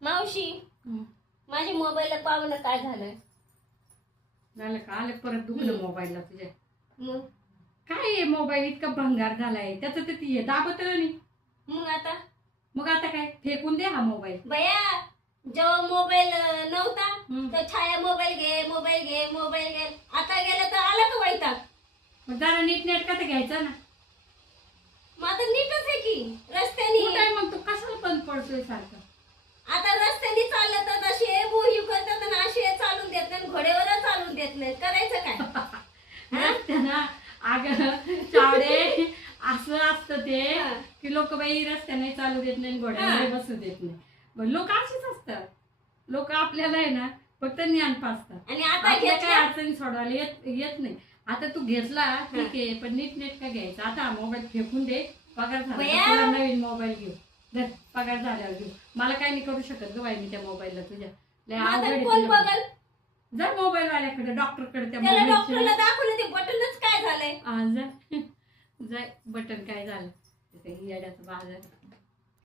मावशी माझ्या मोबाईलला पाहून काय झालं झालं का आले परत दुखलं मोबाईलला तुझ्या मग काय मोबाईल इतका भंगार झालाय त्याचं ते ती दाबत नाही मग आता काय फेकून दे हा मोबाईल भैया जेव्हा मोबाईल नव्हता तर छाया मोबाईल घे आता गेलं तर आला का वैताग मग जरा नीट नेटका तर घ्यायचा ना मग आता नीटच आहे की रस्त्याने काय मग तू कशाला बंद पडतोय सारखं आता रस्त्याने चाललं तर असे बोही करतात आणि असे चालून देत नाही घोड्यावर चालून देत नाही करायचं काय रस्त्याना अगं चावडे असं असतं ते की लोक बाई रस्त्याने चालू देत नाही घोड्यावर बसू देत नाही लोक असेच असतात लोक आपल्याला आहे ना फक्त ज्ञान पाचतात आणि आता काय अडचणी सोडवायला येत नाही आता तू घेतला ठीक आहे पण नीट नेट घ्यायचा आता मोबाईल फेकून दे पगार झाला नवीन मोबाईल घेऊ जर पगार झाल्यावर घेऊ मला काय नाही करू शकत ग बाई मी त्या मोबाईलला तुझ्या कोण बघल जर मोबाईल वाल्याकडे डॉक्टरकडे त्या डॉक्टरला दाखवलं ते बटनच काय झालंय जाय बटन काय झालं येड्याचं बाजार